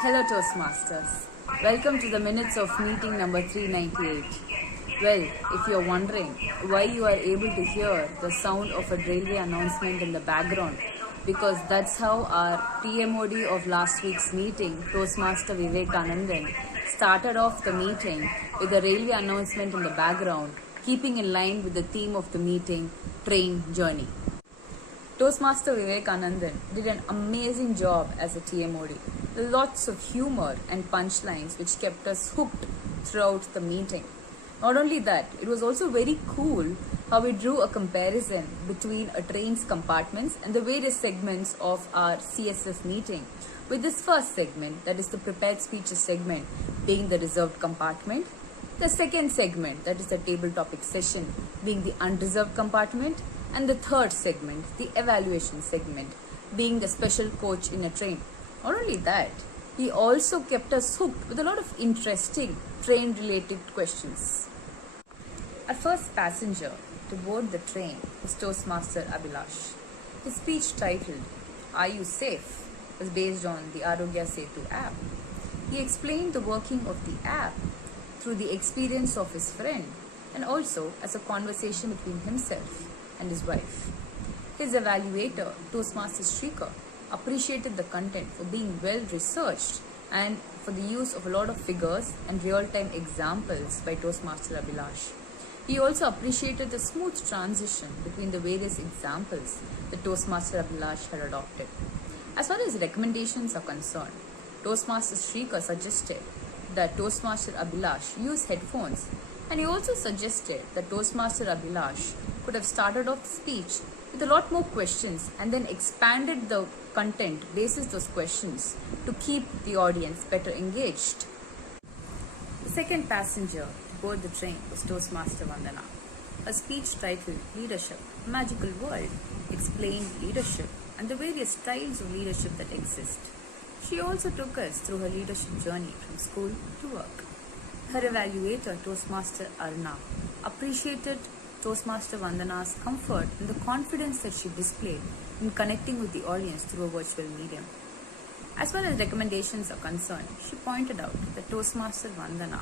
Hello Toastmasters. Welcome to the minutes of meeting number 398. Well, if you're wondering why you are able to hear the sound of a railway announcement in the background, because that's how our TMOD of last week's meeting, Toastmaster Vivekanandan, started off the meeting with a railway announcement in the background, keeping in line with the theme of the meeting, Train Journey. Toastmaster Vivekanandan did an amazing job as a TMOD. Lots of humor and punchlines which kept us hooked throughout the meeting. Not only that, it was also very cool how we drew a comparison between a train's compartments and the various segments of our CSF meeting. With this first segment, that is the prepared speeches segment, being the reserved compartment, the second segment, that is the table topic session, being the unreserved compartment, and the third segment, the evaluation segment, being the special coach in a train. Not only that, he also kept us hooked with a lot of interesting train related questions. Our first passenger to board the train was Toastmaster Abhilash. His speech titled, "Are You Safe?" was based on the Arogya Setu app. He explained the working of the app through the experience of his friend and also as a conversation between himself and his wife. His evaluator, Toastmaster Shrikar, appreciated the content for being well researched and for the use of a lot of figures and real-time examples by Toastmaster Abhilash. He also appreciated the smooth transition between the various examples that Toastmaster Abhilash had adopted. As far as recommendations are concerned, Toastmaster Shrikar suggested that Toastmaster Abhilash use headphones, and he also suggested that Toastmaster Abhilash could have started off the speech with a lot more questions and then expanded the content basis those questions to keep the audience better engaged. The second passenger to board the train was Toastmaster Vandana. Her speech titled "Leadership, a Magical World" explained leadership and the various styles of leadership that exist. She also took us through her leadership journey from school to work. Her evaluator, Toastmaster Arna, appreciated Toastmaster Vandana's comfort and the confidence that she displayed in connecting with the audience through a virtual medium. As far as recommendations are concerned, she pointed out that Toastmaster Vandana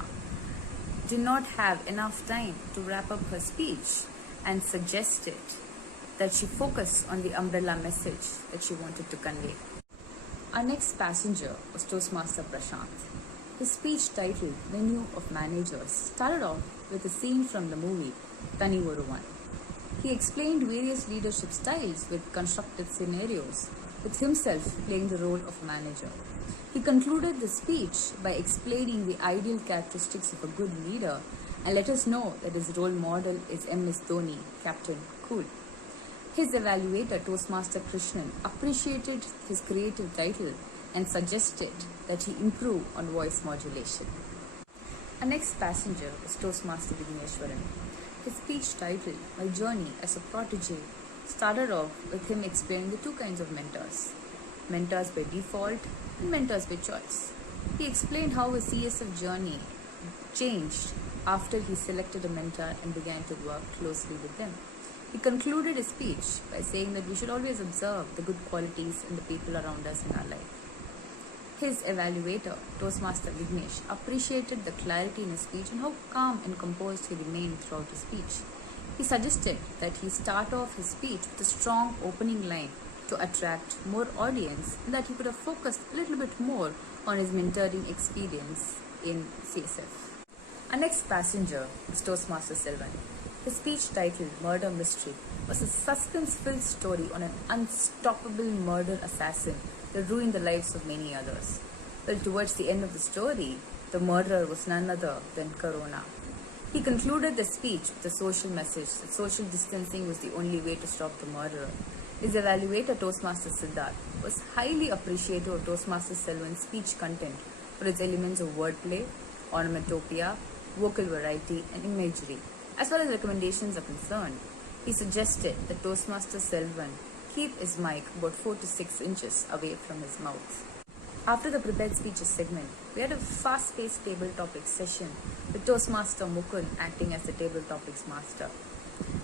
did not have enough time to wrap up her speech and suggested that she focus on the umbrella message that she wanted to convey. Our next passenger was Toastmaster Prashant. His speech titled "Menu of Managers" started off with a scene from the movie Tani Oruvan. He explained various leadership styles with constructed scenarios, with himself playing the role of a manager. He concluded the speech by explaining the ideal characteristics of a good leader and let us know that his role model is MS Dhoni, Captain Cool. His evaluator, Toastmaster Krishnan, appreciated his creative title and suggested that he improve on voice modulation. Our next passenger was Toastmaster Vigneshwaran. His speech titled "My Journey as a Protege" started off with him explaining the two kinds of mentors: mentors by default and mentors by choice. He explained how his CSF journey changed after he selected a mentor and began to work closely with them. He concluded his speech by saying that we should always observe the good qualities in the people around us in our life. His evaluator, Toastmaster Vignesh, appreciated the clarity in his speech and how calm and composed he remained throughout his speech. He suggested that he start off his speech with a strong opening line to attract more audience and that he could have focused a little bit more on his mentoring experience in CSF. Our next passenger is Toastmaster Selvan. His speech titled "Murder Mystery" was a suspense-filled story on an unstoppable murder assassin that ruined the lives of many others. Well, towards the end of the story, the murderer was none other than Corona. He concluded the speech with a social message that social distancing was the only way to stop the murderer. His evaluator, Toastmaster Siddharth, was highly appreciative of Toastmaster Selvan's speech content for its elements of wordplay, onomatopoeia, vocal variety, and imagery. As far as recommendations are concerned, he suggested that Toastmaster Selvan keep his mic about 4 to 6 inches away from his mouth. After the prepared speeches segment, we had a fast-paced table topics session with Toastmaster Mukund acting as the table topics master.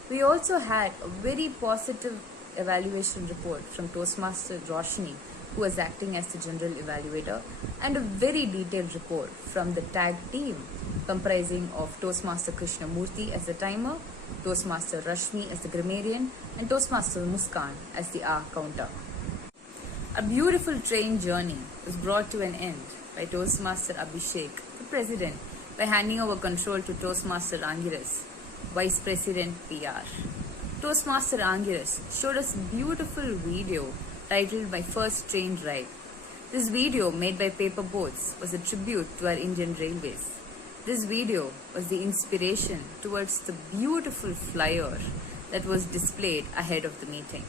We also had a very positive evaluation report from Toastmaster Roshni who was acting as the general evaluator, and a very detailed report from the tag team comprising of Toastmaster Krishnamurthy as the timer, Toastmaster Rashmi as the grammarian, and Toastmaster Muskan as the hour counter. A beautiful train journey was brought to an end by Toastmaster Abhishek, the president, by handing over control to Toastmaster Angiras, Vice President PR. Toastmaster Angiras showed us a beautiful video titled My First Train Ride. This video, made by Paper Boats, was a tribute to our Indian Railways. This video was the inspiration towards the beautiful flyer that was displayed ahead of the meeting.